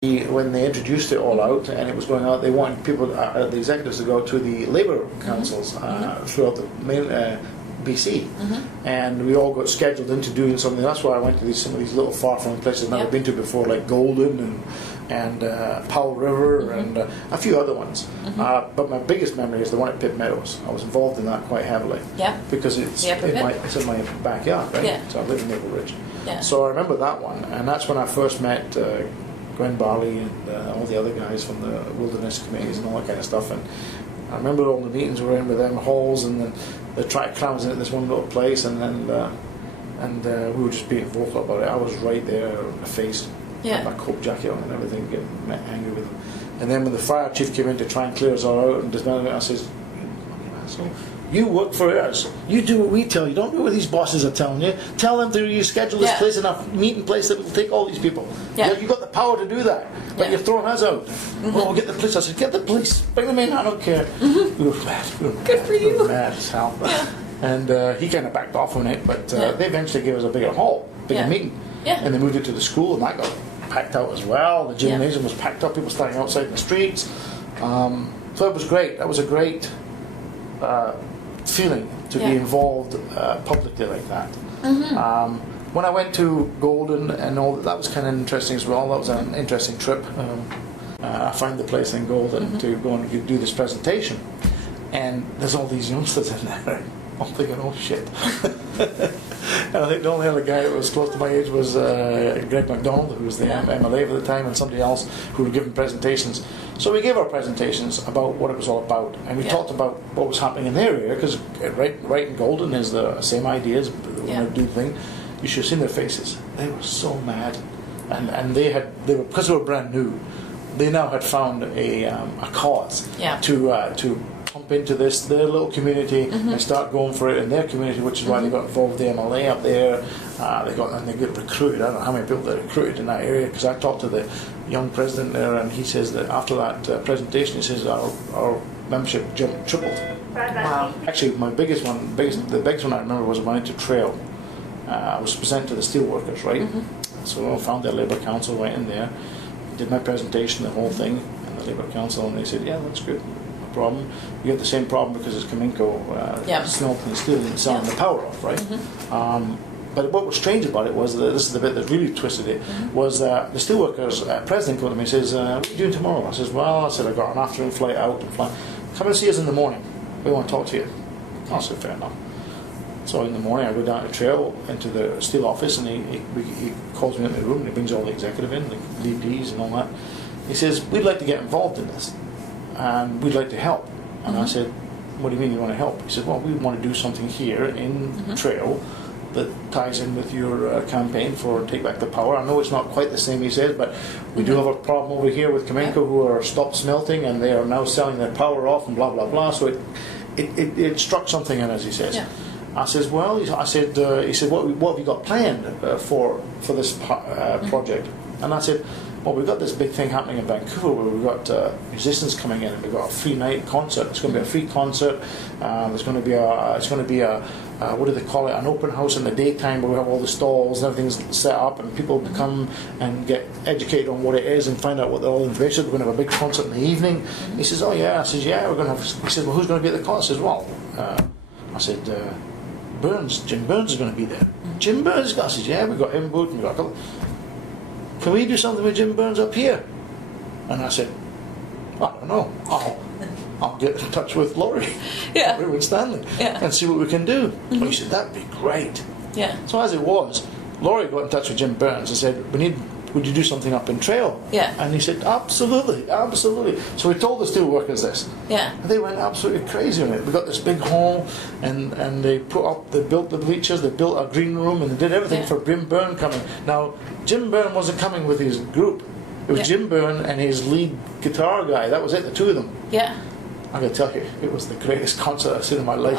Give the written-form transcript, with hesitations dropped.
when they introduced it all out and it was going out, they wanted people, the executives, to go to the labour councils throughout the main, BC, and we all got scheduled into doing something. That's why I went to some of these little far-flung places I've never been to before, like Golden and Powell River and a few other ones. But my biggest memory is the one at Pitt Meadows. I was involved in that quite heavily because it's in my backyard, right? So I live in Maple Ridge. So I remember that one, and that's when I first met Gwen Barley and all the other guys from the wilderness committees and all that kind of stuff. And I remember all the meetings we were in with them, halls, and then the track crowds in at this one little place, and then we were just being vocal about it. I was right there in the face, with my coat jacket on and everything, getting angry with them. And then when the fire chief came in to try and clear us all out and dismantle it, I says, "You work for us. You do what we tell you. Don't do what these bosses are telling you. Tell them to schedule this place in a meeting place that will take all these people. You've got the power to do that, but you're throwing us out. Oh, get the police." I said, "Get the police. Bring them in. I don't care." We were mad. Good for you. We were mad as hell. And he kind of backed off on it, but they eventually gave us a bigger hall, bigger meeting. And they moved it to the school, and that got packed out as well. The gymnasium was packed up. People standing outside in the streets. So it was great. That was a great feeling to be involved publicly like that. When I went to Golden and all that was kind of interesting as well. That was an interesting trip. I found the place in Golden to go and do this presentation, and there's all these youngsters in there. I'm thinking, oh shit. And I think the only other guy that was close to my age was Greg MacDonald, who was the MLA at the time, and somebody else who were giving presentations. So we gave our presentations about what it was all about, and we talked about what was happening in their area, because right in Golden is the same ideas, when they do the thing. You should have seen their faces. They were so mad, and they were, because they were brand new, they now had found a cause to pump into their little community and start going for it in their community, which is why they got involved with the MLA up there. They get recruited. I don't know how many people they recruited in that area, because I talked to the young president there, and he says that after that presentation, he says our membership tripled. Wow. Actually, the biggest one I remember was when I went to Trail. I was presenting to the steelworkers, right? So I found their Labour Council, went in there, did my presentation, the whole thing, and the Labour Council, and they said, "Yeah, that's good. Problem. You have the same problem because it's Cominco smelting steel and selling the power off, right?" But what was strange about it was that this is the bit that really twisted it, was the steelworkers president came to me and says, "What are you doing tomorrow?" I says, "Well," I said, "I got an afternoon flight out and fly. Come and see us in the morning. We want to talk to you." I said, "Fair enough." So in the morning I go down to Trail into the steel office, and he calls me into the room, and he brings all the executive in, the VPs and all that. He says, "We'd like to get involved in this, and we'd like to help." And I said, "What do you mean you want to help?" He said, "Well, we want to do something here in Trail that ties in with your campaign for Take Back the Power. I know it's not quite the same," he says, "but we do have a problem over here with Cominco who are stopped smelting, and they are now selling their power off and blah blah blah." So it struck something in us, he says. I says, "Well," he said, what have you got planned for this project?" And I said, "Well, we've got this big thing happening in Vancouver where we've got musicians coming in, and we've got a free night concert. It's going to be a free concert. It's going to be a what do they call it? An open house in the daytime where we have all the stalls and everything's set up, and people come and get educated on what it is and find out what all the information. We're going to have a big concert in the evening." He says, "Oh yeah." I says, "Yeah, we're going to have." He says, "Well, who's going to be at the concert?" I says, "Well," I said, Jim Burns is going to be there." "Jim Burns?" I said, "Yeah, we've got him booked, and we've got a couple. Can we do something with Jim Burns up here?" And I said, "I don't know. I'll get in touch with Laurie, Laurie Stanley, and see what we can do." Well, he said, "That'd be great." So as it was, Laurie got in touch with Jim Burns and said, "Would you do something up in Trail?" And he said, "Absolutely, absolutely." So we told the steelworkers this. And they went absolutely crazy on it. We got this big hall, and they built the bleachers, they built a green room, and they did everything for Jim Byrne coming. Now, Jim Byrne wasn't coming with his group. It was Jim Byrne and his lead guitar guy. That was it, the two of them. I got to tell you, it was the greatest concert I've seen in my life.